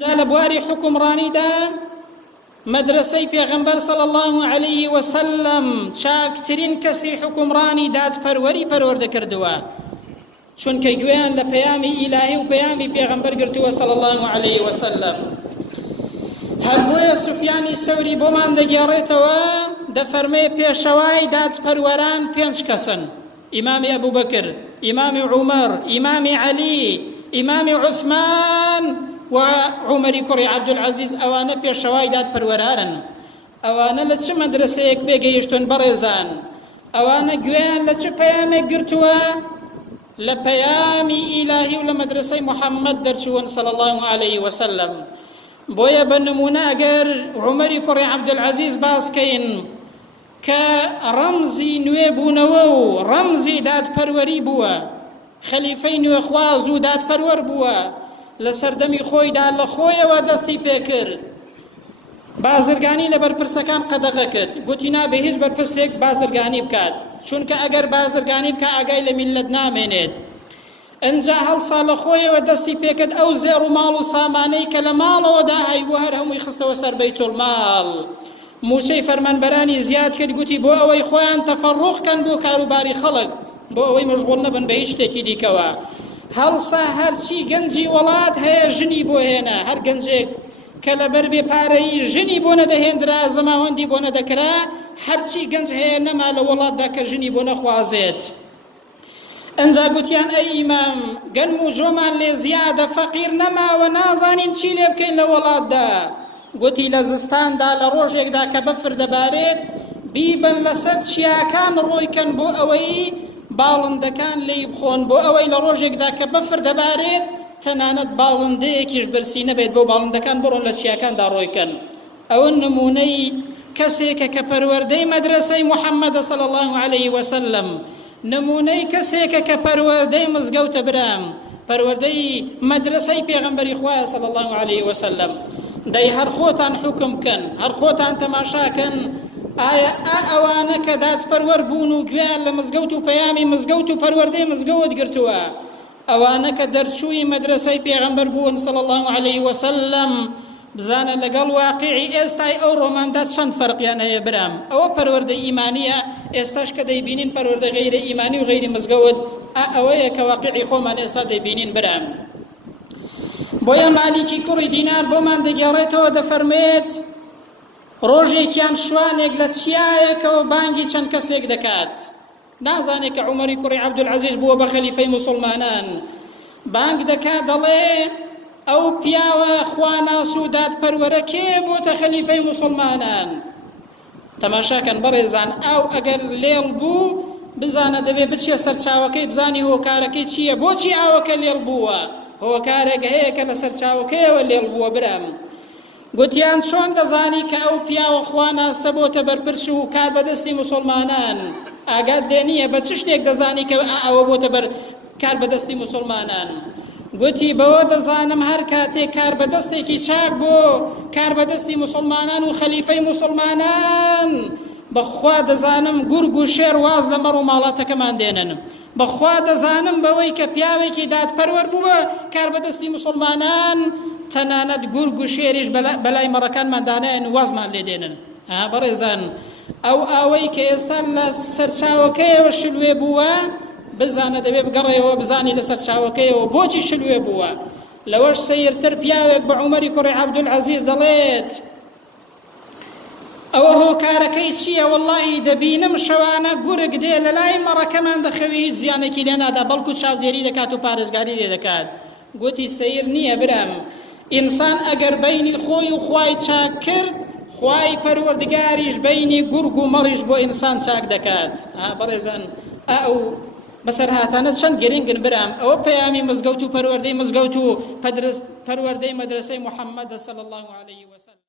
جال بواري حكم رانيدا مدرسي پیغمبر صلى الله عليه وسلم چاکترین کسی حکمرانی داد پروری پرورده کردوا چونکە گوێیان لە پەیامی ئیلاهی و پەیامی پێغەمبەر گرتووە صلی الله عليه وسلم. هەر بۆیە سوفیانی سەوری بۆمان دەگێڕێتەوە دەفەرمێ پێشەوای دادپەروەران پێنج کەسن: ئیمامی ئەبوبەکر، ئیمامی عومەر، ئیمامی عەلی، ئیمامی عوسمان و عومەری کوڕی عەبدولعەزیز. ئەوانە پێشەوای دادپەروەرانن. ئەوانە لە چ مەدرسەیەک پێگەیشتون بەڕێزان؟ ئەوانە گوێیان لە چ پەیامێک گرتووە؟ لە پەیامی ئیلاهی و لە مەدرسەی محەممەد دەرچوون صلی الله عليه وسلم. بۆیە بە نمونە ئەگەر عومەری کوڕی عەبدولعەزیز باسکەین کە ڕەمزی نوێبوونەوە و ڕەمزی دادپەروەری بووە، خەلیفەی نوێخواز و دادپەروەر بووە، لە سەردەمی خۆیدا لە خۆیەوە دەستی پێکرد، بازرگانی لە بەرپرسەکان قەدەغە کرد، گوتی نابێ هیچ بەرپرسێک بازرگانی بکات، چونکە ئەگەر بازرگانی بکە ئاگای لە میلەت نامێنێت. ئەنجا هەڵسا لە خۆیەوە دەستی پێکرد ئەو زێڕ و ماڵ و سامانەی کە لە ماڵەوەدا هەیبوو هەر هەمووی خستەوە سەر بەیتوڵماڵ. موسەی فەرمانبەرانی زیاد کرد، گوتی بۆ ئەوەی خۆیان تەفەڕوخکەن بۆ کاروباری خەڵک، بۆ ئەوەی مەشغوڵ نەبن بە هیچ شتێکی دیکەوە. هەڵسا هەرچی گەنجی وڵات هەیە ژنی بۆ هێنا، هەر گەنجێک کە لەبەر بێپارەیی ژنی بۆ نەدەهێنرا، زەماوەندی بۆ نەدەکرا، هەرچی گەنج هەیە نەما لە وڵاتدا کە ژنی بۆ نەخوازێت. ئەنجا گوتیان ئەی ئیمام، گەنم و جۆمان لێ زیادە، فەقیر نەماوە، نازانین چی لێ بکەین لە وڵاتدا. گوتی لە زستاندا لە ڕۆژێکدا کە بەفر دەبارێت بیبن لەسەر چیاکان ڕۆیکەن بۆ ئەوەی باڵندەکان لێی بخۆن، بۆ ئەوەی لە ڕۆژێکدا کە بەفر دەبارێت تەنانەت باڵندەیەکیش برسی نەبێت، بۆ باڵندەکان بڕۆن لە چیاکاندا ڕۆیکەن. ئەوە نمونەی کەسێکە کە پەروەردەی مەدرسەی محەممەدە صلی الله عليه وسلم، نمونەی کەسێکە کە پەروەردەی مزگەوتە برام، پەروەردەی مەدرسەی پێغەمبەری خوایە صلی الله عليه وسلم. دەی هەر خۆتان حکم بکەن، هەر خۆتان تەماشاکەن، ئایا ئەوانە کە دادپەروەر بوون و گوێیان لە مزگەوت و پەیامی مزگەوت و پەروەردەی مزگەوت گرتووە، ئەوانە کە دەرچووی مەدرسەی پێغەمبەر بوون صلی الله عليه وسلم، بزانە لەگەڵ واقعی ئێستای ئەو ڕۆماندا چەند فەرقیان هەیە برام. ئەوە پەروەردەی ئیمانیە، ئێستاش کە دەیبینین پەروەردە غەیری ئیمانی و غەیری مزگەوت، ئەوەیە کە واقعی خۆمان ئێستا دەیبینین برام. بۆیە مالیکی کوڕی دینار بۆمان دەگێڕێتەوە، دەفەرمێت ڕۆژێکیان شوانێک لە چیایەکەوە بانگی چەند کەسێک دەکات، نازانێت کە عومەری کوڕی عەبدولعەزیز بووە بە خەلیفەی موسڵمانان، بانگ دەکات دەڵێ ئەو پیاوە خواناس و دادپەروەرە کێ بۆتە خەلیفەی موسڵمانان؟ تەماشاکەن بەڕێزان، ئەو ئەگەر لێڵ بوو بزانە دەبێ بچێ سەرچاوەکەی، بزانی هۆکارەکەی چییە، بۆچی ئاوەکە لێڵ بووە، هۆکارێک هەیە کە لە سەرچاوەکەیەوە لێڵ بووە برام. گوتیان چۆن دەزانی کە ئەو پیاوە خواناسە بۆتە بەرپرس و کار بەدەستی موسڵمانان؟ ئاگات لێ نییە بە چ شتێک دەزانی کە ئەوە بۆتە کار بەدەستی موسڵمانان؟ گوتی بەوە دەزانم هەر کاتێک کار بەدەستێکی چاک بۆ کار بەدەستی موسڵمانان و خەلیفەی موسڵمانان، بەخوا دەزانم گورگ و شێر واز لە مەڕ و ماڵاتەکەمان دێنن، بەخوا دەزانم بەوەی کە پیاوێکی دادپەروەر بووە کار بەدەستی موسڵمانان، تەنانەت گورگ و شێریش بەلای مەڕەکانمان دانایەن و وازمان لێ دێنن. بەڕێزان، ئەو ئاوەی کە ئێستا لە سەرچاوەکەیەوە شلوێ بووە، بزانە دەبێ بگەڕێەوە بزانی لە سەرچاوەکەیەوە بۆچی شلوێ بووە. لەوەش سەیرتر پیاوێک بە عومەری کوڕی عەبدولعەزیز دەڵێت ئەوە هۆکارەکەی چییە؟ وەڵڵاهی دەبینم شەوانە گورگ دێ لە لای مەڕەکەمان دەخەوی، هیچ زیانێکی لێ نادا، بەڵکو چاودێری دەکات و پارێزگاری لێ دەکات. گوتی سەیر نییە برام، ئینسان ئەگەر بەینی خۆی و خوای چاک کرد، خوای پەروەردگاریش بەینی گورگ و مەڕیش بۆ ئینسان چاک دەکات. بەڕێزان، ئەو بەسەرهاتانە چەند گرنگن برام. ئەوە پەیامی مزگەوت و پەروەردەی مزگەوت و پەروەردەی مەدرسەی محەممەدە صلی الله عليه وسلم.